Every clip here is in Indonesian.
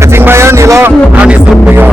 kecing bayar nih lo, ani sup yo.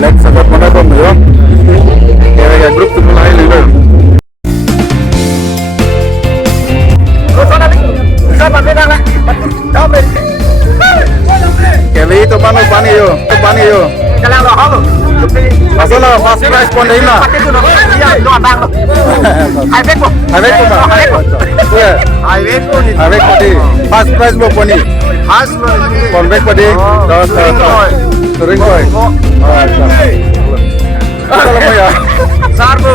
Let's support mana pun yo. Kayak grup tu mulai dulu. Kelly itu pani yo. Masalah fast price pun ini lah. Highway padi. Fast price mau poni. Convex padi. Sering koi. Kalau mau ya. Sarbu.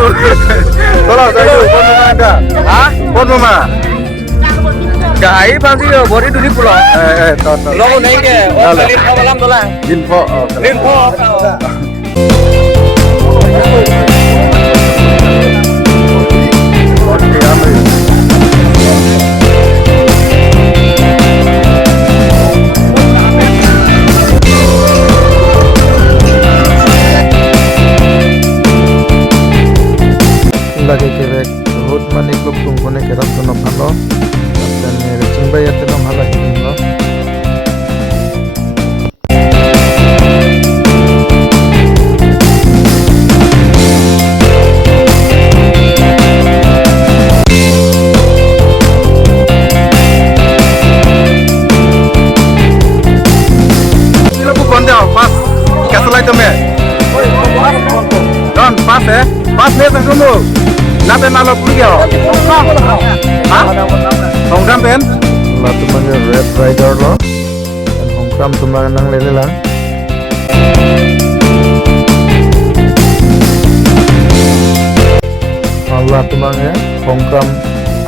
Tolong saya pun mama ada. Hah? Pun mama. Gak pasti yo, body dulu pulau. Total. Lo naik ke? Oh, info malam dolang. Info. Oke, aman. Lagi kebek, road mani klub tunggu nih kerap tuh nopalo. Dan racing bayar tuh nom halah ini lo. Sila bukan dia, pas kasih lagi tuh me. Don, pas pas nih tunggu. Nape nalo pergi ya? Hah? Hongkram pen? Lah tumannya Red Rider lo. Dan Hongkram tumangan nang lele lang. Allah tumannya Hongkram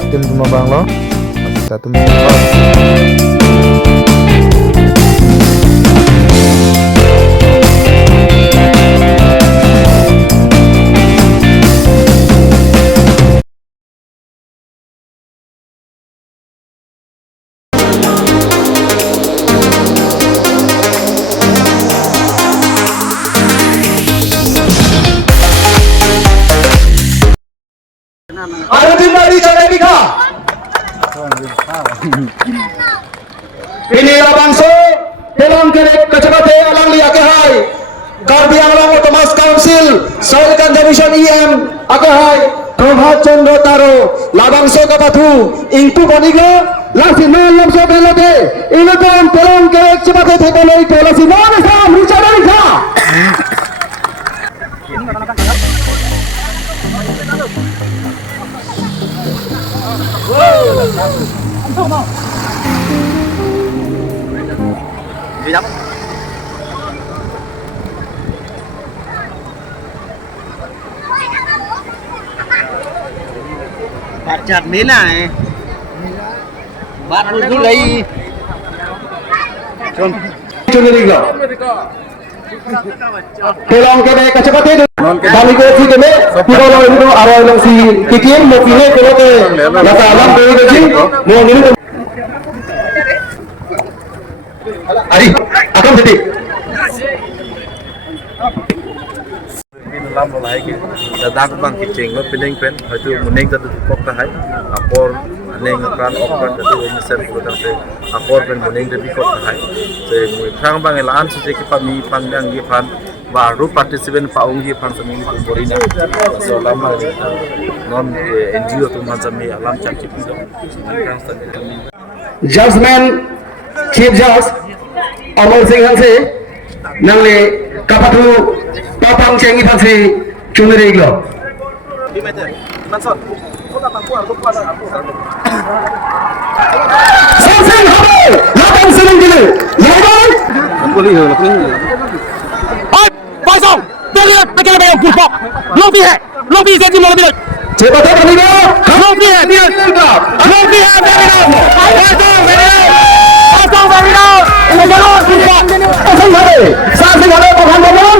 tim tumabang lo. Kita tumabang. Ada tim dari Cendika. Ini Labangso, Pelong Kerek Kecamate Alang Liak Hai. Karbi Alang Otomas Council, Soilkan Division EM Akahai, Komhat Chandra Taro, Labangso Kapatu, Ingpu Boniga, Lasiman Lamso Belote, Inutom Pelong Kerek Kecamate Tekoloi Lasiman Sam Richardika. Bạn chặt miếng này. Bạn luôn lấy. Cendika. Pelong Kerek Kecamate Bali ko si kene puro itu awal lang si kikin mo pine ko te nasa alam ko ni mo nilo ari akam tadi Lam lo lagi, dadak bang kicing lo pining pen, itu muning tadi pok tahai, apor muning peran okran tadi ini sen ko tadi apor pen muning tadi pok tahai, jadi mui kang bang elan sih kita mi panjang gipan baru partisipan paung gipan seminggu kumpurin, so lama non NGO tu macam ni alam cakap itu, judgment chief judge Amol Singh Hanse nangle kapatu papang cengi pasi Cendika. Samsung habe, lapang senang dulu. Lawan. Hai, song. Dia pakai bayang pulpok. Lobi jadi mau lebih. Cepat tadi dia. Lobi dia. Lobi dia. Asong Barino. Ini jalur pulpok. Asong habe. Samsung habe papan papan.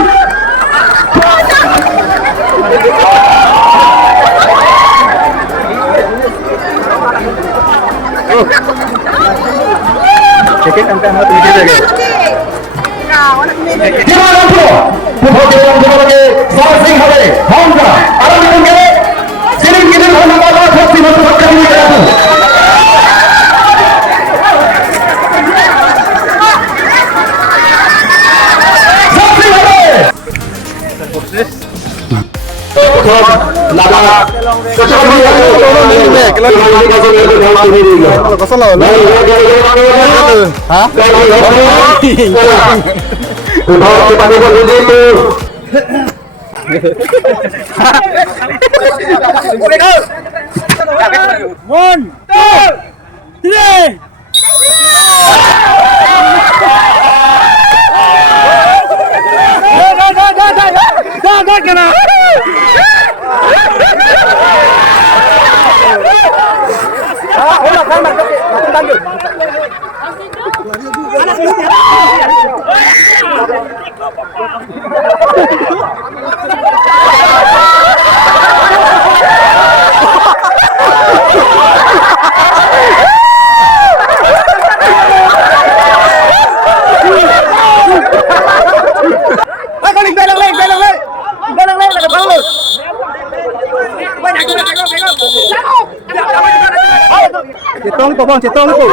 Cetong po bang, cetong po.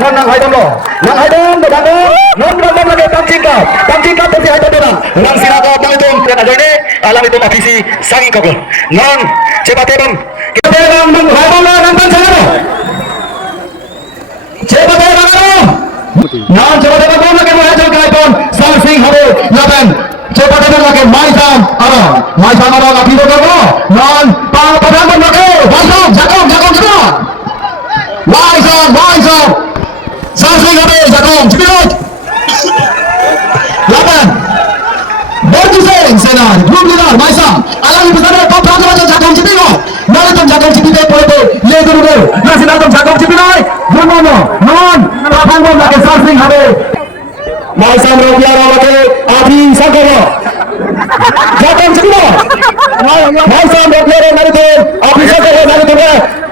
Non nang hai dom lo, nang hai dom, non dom lagi tamcing ka pasti hai dom na. Nang sila ko bang dom kena jadi, alam itu mafisi sangi ko. Non cepat bang, kita bang hai dom lo nang bang sana. Cepat bang lo. Non cepat bang lagi mau hasil kai pon, sang sing habe, laban. Cepat bang lagi maisam arang api do ko. Non pang padang bang lagi, jakom cepat. Maisam. Sang habe jakom cepat. Laban. Berduseng senar, belum dinar maisam. Alam di sana pang padang jakom cepat. Nari tum jakom cepat pole le dulu. Nasi natum jakom cepat. Gumono. Non pang bang lagi sang habe. Maisam robiara lagi api sakoro. Jakom cepat. Maisam robiara nari tum api sakoro nari tum.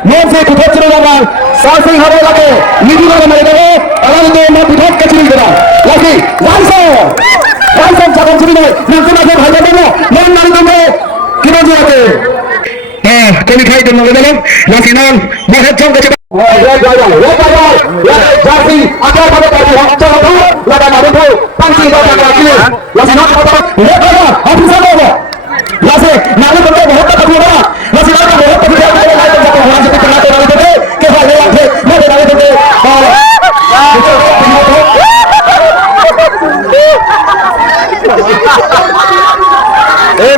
Non se kutat cerita Sarsing habe lagi, ini juga mereka. Alam itu mau dibuat kecil juga. Lagi, langsung jalan sini nanti macam hanya dulu. Non nari tumbe, kita juga. Kami kait dengan dalam, lagi non bahet jam kecil. Jadi ada pada tadi waktu itu, lada nari tu, pangsi pada lagi. Lagi non apa? Habis apa? Lagi nari tumbe bahet tak boleh. Lagi nari bahet tak boleh. Orang seperti kenapa nari tumbe?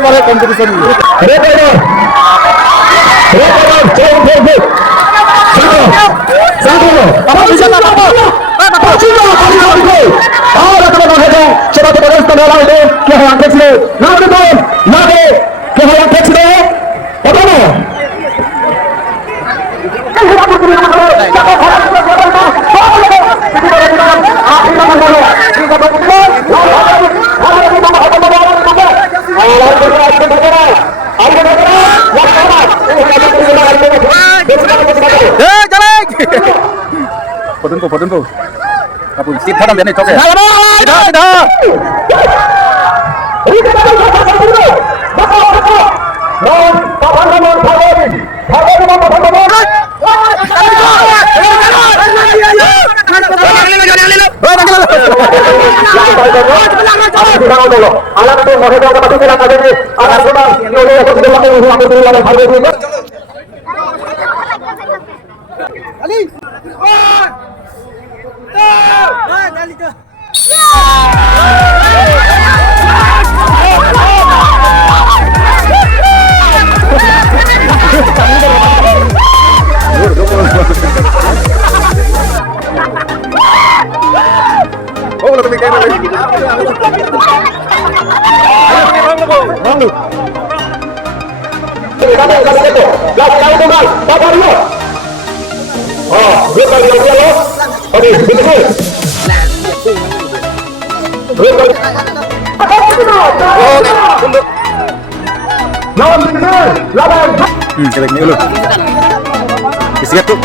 Malah kompetisi ini. Satu. Apa bisa tak apa? Ahora como nos hecho, se va a poner esto en el aire, que es el antexido. Nadie, que es el antexido. ¿Cómo? Podun ko. Kapun sit hadam dene choke. Tidak. Alam itu mereka dapat tidak ada ini. Alam sudah ini aku tidak pakai aku tidak ada harga ini. Ali. Kali tu. Oh, lebih kayak mana? Bangu. Oh, bukan dia lo. Oke, betul. lawan Bigsil, lawan Jelek dulu. Siap tuh.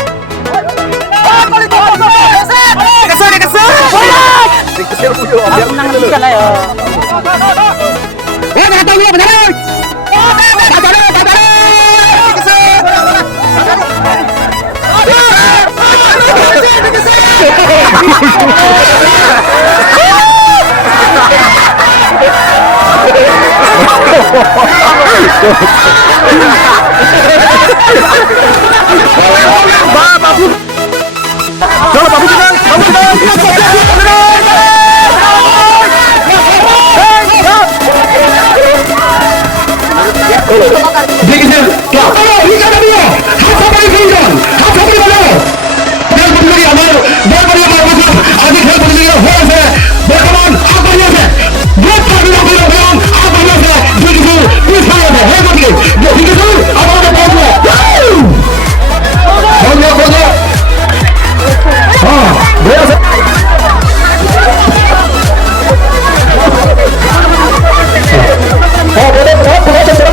Bigsil, क्या? नीचे दबियो, हाथ ऊपर कीजिए, हाथ ऊपर बनाओ। खेल बदल गया, बॉल बढ़िया मार मतलब आगे खेल बदल गया, हो से वर्तमान आप बढ़िया से ग्रुप का भी लोग आप बढ़िया से बिगसिल पीछे है बदले जो बिगसिल अब आगे पहुंच गया हाँ बढ़िया से हाँ बोले बहुत बहुत अच्छा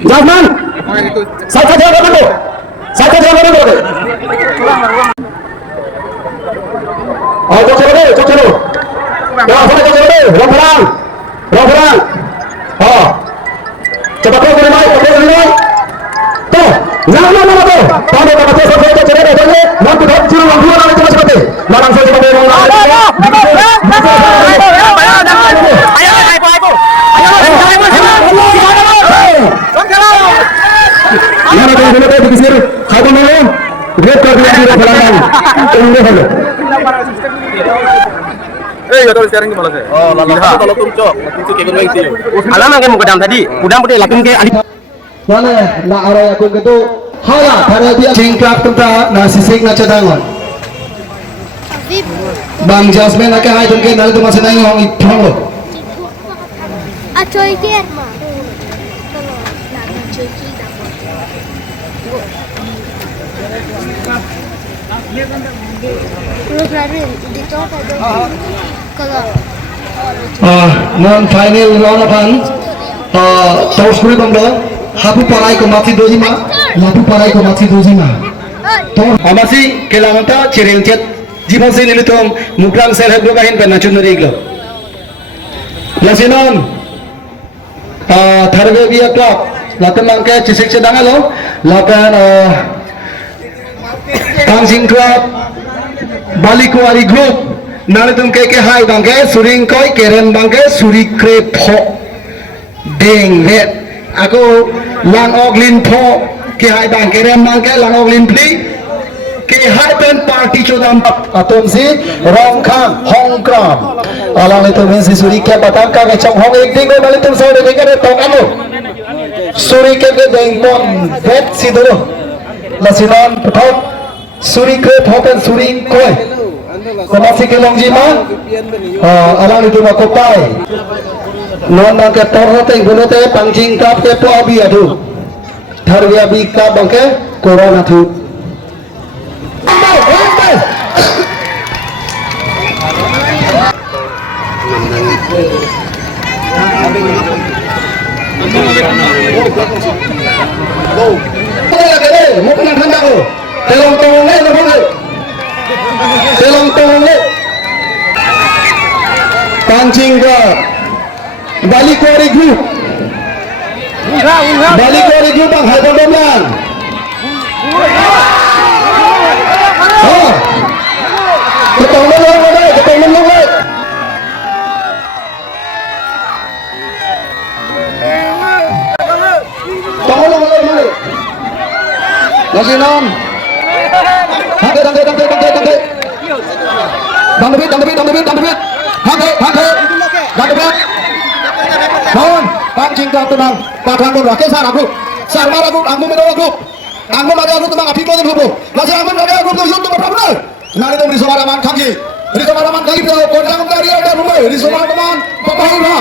Jasman, saja jangan dulu, saja jangan dulu. Oh, kau cero, jangan sampai kau cero, romperan. Oh, cepat kau boleh main, tuh, jangan tuh, kalau kau macam sampai kau cero, boleh, mampu dapat curu mampu orang itu macam apa? Larang saja boleh Bigsil, kau main, great kau bilang dia pelan-pelan, tunggu dulu. Gatal sekarang gimana sih? Oh, lalu kalau tumcok, itu kayak gimana itu? Alam yang mengudam tadi, udam putih lakukan ke adik. Mana nak arah aku gitu, hala, karena dia cingkrak tentang nasi sing nak cadangan. Bang Jasmine nak hai tuh ke nanti tu masih nanya orang itu lo. Acoy dia. Non final round apa? Tahu sekali bang dah. Hapu parai ko mati dojima, hapu parai ko mati dojima. Tahu? Amasi kelamanta cireng cet. Jiban sih nilu tom mukram sel hebro kahin pen nacun dari iglo. Lasinon, tharve biya club. Lakan langke cisik cedangan lo. Lakan Tanjing Club, Balikuari Group. Nale tum ke hai bangke suring koi keren bangke suri krep ho deng vet. Aku lang oglin po ke hai bangke keren bangke lang oglin pli. Ke hai pen party chodam atom si rong kham hong kram alang itu si suri ke batang ka ke chong hong ek ding nale tum sau de ke tong amo suri ke deng pon vet si dolo lasinan puthok suri ke phopen suri koi komasi ke longjima alang itu ma kopai non nang ke torhote gunote pangjing kap ke po abi adu tharwia bi ka bangke corona thu Pancing ke Balikuari Group bang Haidar Domlan ketong menang lagi non tangke Dang David. Hangke. Dang David. Mohon, pancing ke tenang. Padang pun rakyat sar aku. Sarmar aku, angmu minum aku. Angmu mari aku temang api kloten hukum. Lasi angmu mari aku tuh yuk tuh benar. Nari tuh beri suara man kaki. Beri suara man kaki tuh. Kodang dari ada rumah. Beri suara teman. Papahira.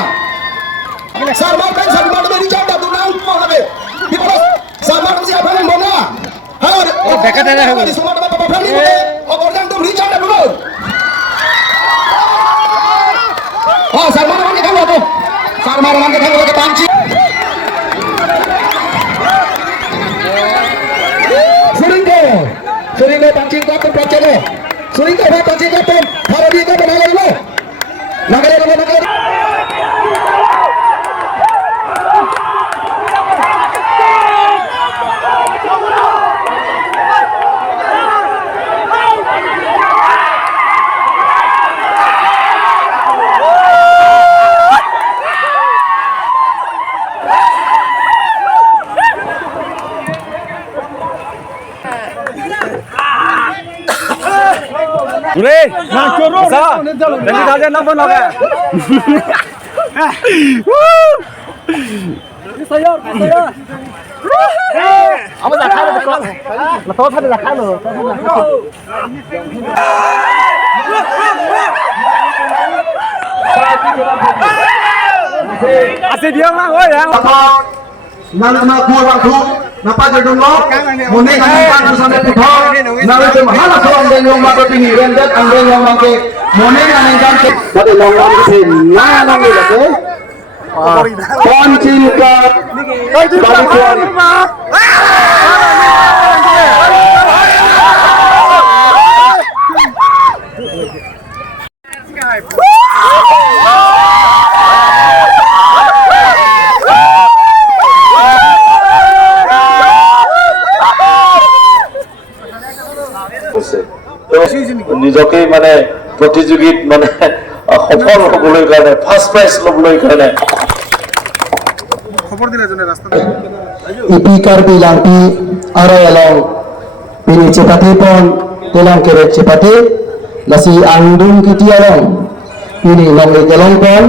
Sarmar kan sarmar tuh di janda tuh naik mau nabe. Di polos. Sarmar tuh siapa yang bona? Halo. Oh, dekat ada. Beri suara teman papahira. Oh, kodang tuh di janda dulu. Oh, sarmar teman kita nggak tuh. Sarmar teman kita nggak kepancing. Suringgo pancing kapten Pacelo. Suringgo pancing kapten. Haradi ko manalo mo. Nagale. Boleh. Nah, curug. Jadi saja nombor naga. Saya. Apa dah kau tu kau? Lepas tu dah kau. Asyik dia lah, oi yang. Nama waktu napa jadung lo mune kan susane puto nawe te mahala soang den yang mako tinggi rendet anggen yang mangke mune kan kan tadi long se na nang ni lake pancing ka balikuan নিজকে মানে প্ৰতিযোগিত মানে সফল হ'বলৈ কাৰণে first prize ল'বলৈ কাৰণে ipi karbi langpi arai along pini cepati pon telang keret cepati lasi andung kiti along pini long gelong pon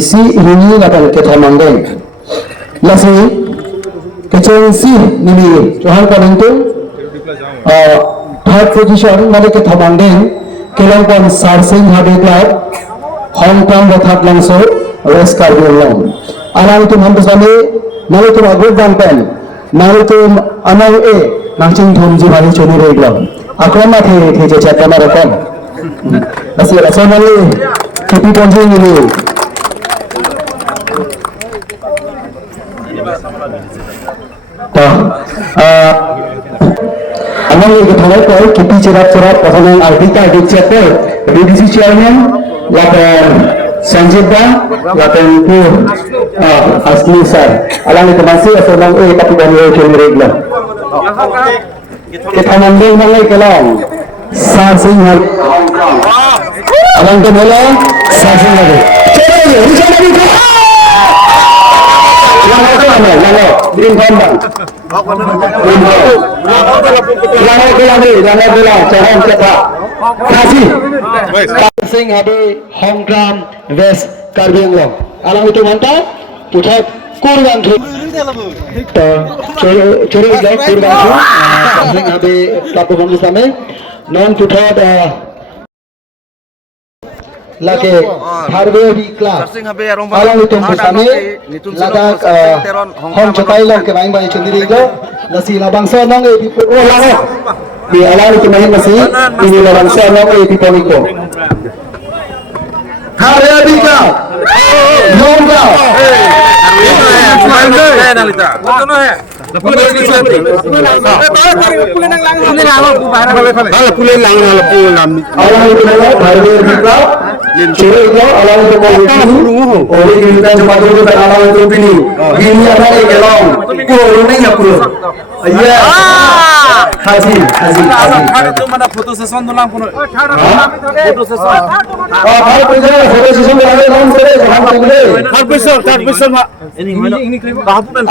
isi ini lapan ketamangden lasi kecengsi nini Johan Panentung third position mane ke thamangden kelongpon sarsing habe club hometown bathat langso west karbianglong alang tu ham besane mane tu agud dampen mane tu anang e nangching thomji bari choni reglong akrama the je chatama rokom basi rasonali kipi ponji ni ta among the thalaiko kipi cerap pasangan Aldika Dictator BDC chairman lapan Sanjib Bang lapan Pur Asli Sar alang itu masih asalnya tapi dari choni regla kita mandeng mangai kelong sarsing alang itu bola sarsing lagi Lalu, green kambang. Lalu, jangan cepat. Kasih. Sing habe Hong Kong West Karbianglong. Alang itu mantap. Pucat kurban tu. Curi dah kurban tu. Sing habe tapu kamu sama. Non pucat. Lake Harvey Club alang itu bersama ladak hong cepai long ke main banyak sendiri itu nasi labangsa nong di pulau di alang itu main nasi ini labangsa nong di pulau Harvey Club Nongga Ciri itu alam untuk menghitung, oleh kita cuma dulu dan alam untuk ini. Ini ada yang gelong, kurungnya ya kurung. Iya. Haji. Ada tu mana foto sesuatu dalam pun. Foto sesuatu. Kalau punya foto sesuatu ada dalam sini, jangan boleh. Tak besar mak. Ini klip. Apa?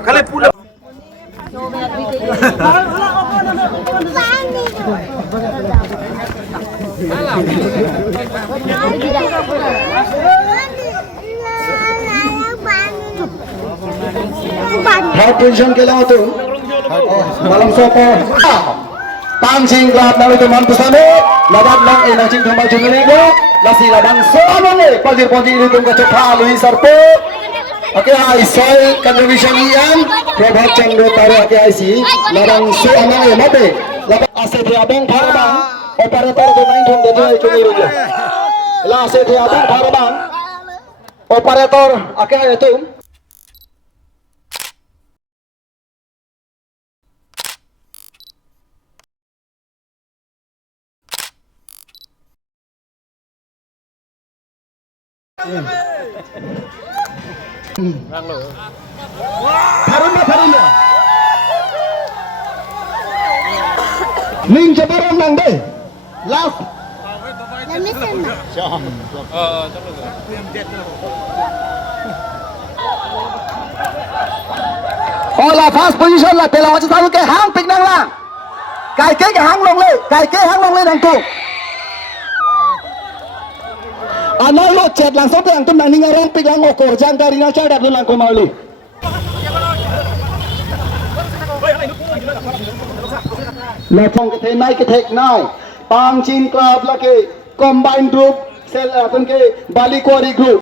Kalau pulang. Third position kailangan ito. Malam sopo. Pangsing club na ito man pusame. Laban lang ilang sing thambal juniligo. Lasi laban soamang pagir-pagir itong kacopha Luis Sarpo. Oke, Soil Conservation EM Prabhat Chandra Taro ake si laban soamang mate. Laban ase abang Parabang operator ko 9 thong dito ay chunirugo. La ase abang Parabang operator ake ito. Parunda Ning Jabaran lang deh last Ola first position là Pela Hoa Sao cái hang pịch năng là cài kế cái hang lông lên đằng cụ Anal lo chat langsung yang tu nani ngarang pegang okor jangka rina chat dan lang komali. Lepong ke tenai ke tek nai, Pang Chin Club lagi combined group, sel अपन के बाली कोरी group.